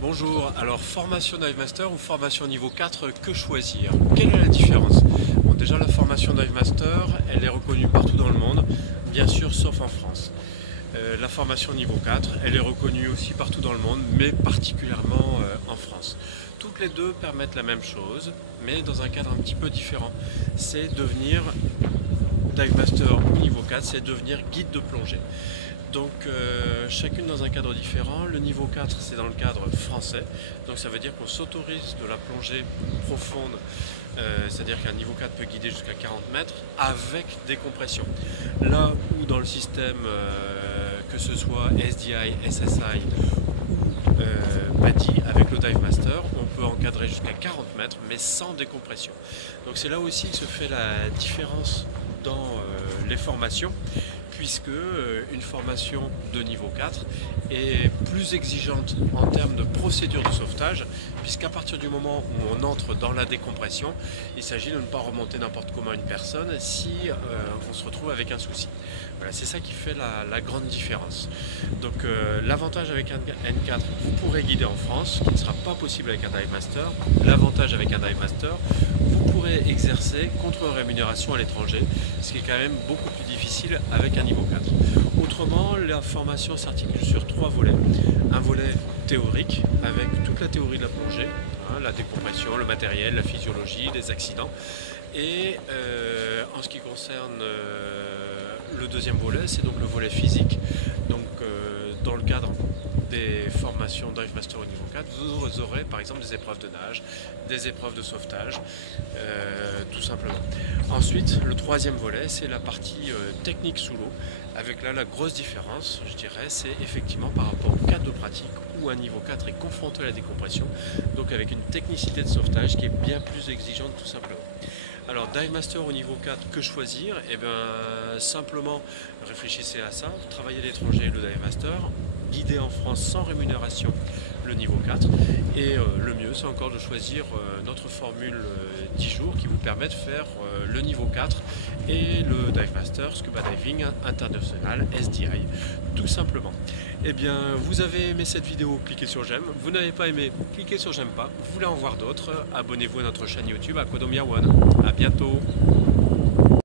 Bonjour, alors formation Dive Master ou formation niveau 4, que choisir? Quelle est la différence? Bon, déjà la formation Dive Master, elle est reconnue partout dans le monde, bien sûr sauf en France. La formation niveau 4, elle est reconnue aussi partout dans le monde, mais particulièrement en France. Toutes les deux permettent la même chose, mais dans un cadre un petit peu différent. C'est devenir Dive Master ou niveau 4, c'est devenir guide de plongée. Donc chacune dans un cadre différent. Le niveau 4 c'est dans le cadre français, donc ça veut dire qu'on s'autorise de la plongée profonde, c'est-à-dire qu'un niveau 4 peut guider jusqu'à 40 mètres avec décompression. Là où dans le système, que ce soit SDI, SSI ou PADI avec le Dive Master, on peut encadrer jusqu'à 40 mètres mais sans décompression. Donc c'est là aussi que se fait la différence dans les formations, puisque une formation de niveau 4 est plus exigeante en termes de procédure de sauvetage, puisqu'à partir du moment où on entre dans la décompression, il s'agit de ne pas remonter n'importe comment une personne si on se retrouve avec un souci. Voilà, c'est ça qui fait la grande différence. Donc l'avantage avec un N4, vous pourrez guider en France, ce qui ne sera pas possible avec un Dive Master. L'avantage avec un Dive Master, vous pourrez exercer contre rémunération à l'étranger, ce qui est quand même beaucoup plus difficile avec un niveau 4. Autrement, la formation s'articule sur 3 volets. Un volet théorique avec toute la théorie de la plongée, la décompression, le matériel, la physiologie, les accidents. Et en ce qui concerne le deuxième volet, c'est donc le volet physique. Donc dans le cadre des formations Dive Master au niveau 4, vous aurez par exemple des épreuves de nage, des épreuves de sauvetage, tout simplement. Ensuite, le troisième volet, c'est la partie technique sous l'eau, avec là la grosse différence, je dirais, c'est effectivement par rapport au cadre de pratique où un niveau 4 est confronté à la décompression, donc avec une technicité de sauvetage qui est bien plus exigeante tout simplement. Alors Dive Master au niveau 4, que choisir? Eh bien simplement réfléchissez à ça, travaillez à l'étranger le Dive Master, guider en France sans rémunération le niveau 4, et le mieux c'est encore de choisir notre formule 10 jours qui vous permet de faire le niveau 4 et le Dive Master Scuba Diving International SDI, tout simplement. Eh bien vous avez aimé cette vidéo, cliquez sur j'aime, vous n'avez pas aimé, cliquez sur j'aime pas, vous voulez en voir d'autres, abonnez-vous à notre chaîne YouTube Aquadomia One. À bientôt.